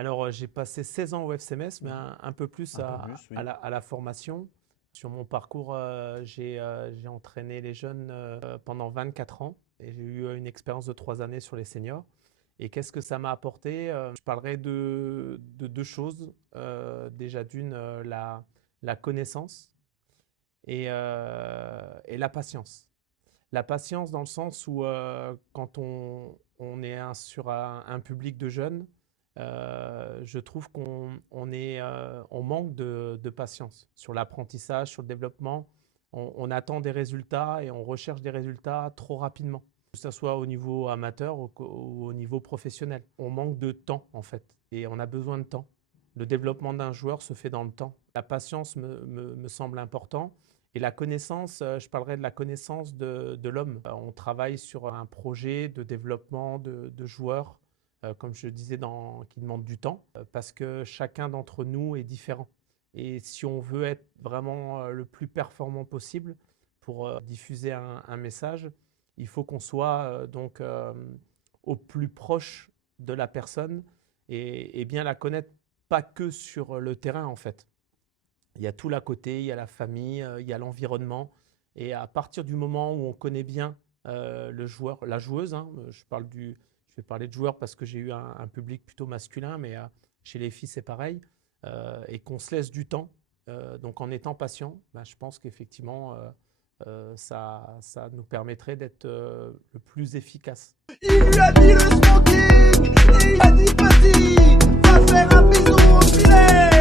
Alors, j'ai passé 16 ans au FCMS, mais un peu plus Un peu plus, oui. à la formation. Sur mon parcours, j'ai entraîné les jeunes pendant 24 ans et j'ai eu une expérience de 3 années sur les seniors. Et qu'est-ce que ça m'a apporté? Je parlerai de deux choses. Déjà d'une, la connaissance et la patience. La patience dans le sens où quand on est sur un public de jeunes, je trouve on manque de patience sur l'apprentissage, sur le développement. On attend des résultats et on recherche des résultats trop rapidement, que ce soit au niveau amateur ou au niveau professionnel. On manque de temps en fait et on a besoin de temps. Le développement d'un joueur se fait dans le temps. La patience me semble important. Et la connaissance, je parlerai de la connaissance de l'homme. On travaille sur un projet de développement de joueurs, comme je disais, qui demande du temps, parce que chacun d'entre nous est différent. Et si on veut être vraiment le plus performant possible pour diffuser un message, il faut qu'on soit au plus proche de la personne et bien la connaître, pas que sur le terrain en fait. Il y a tout l'à côté, il y a la famille, il y a l'environnement. Et à partir du moment où on connaît bien le joueur, la joueuse, hein, je vais parler de joueur parce que j'ai eu un public plutôt masculin, mais chez les filles c'est pareil, et qu'on se laisse du temps, donc en étant patient, ben, je pense qu'effectivement ça nous permettrait d'être le plus efficace. Il lui a dit le smoking et il a dit vas-y, va faire un bisou au filet.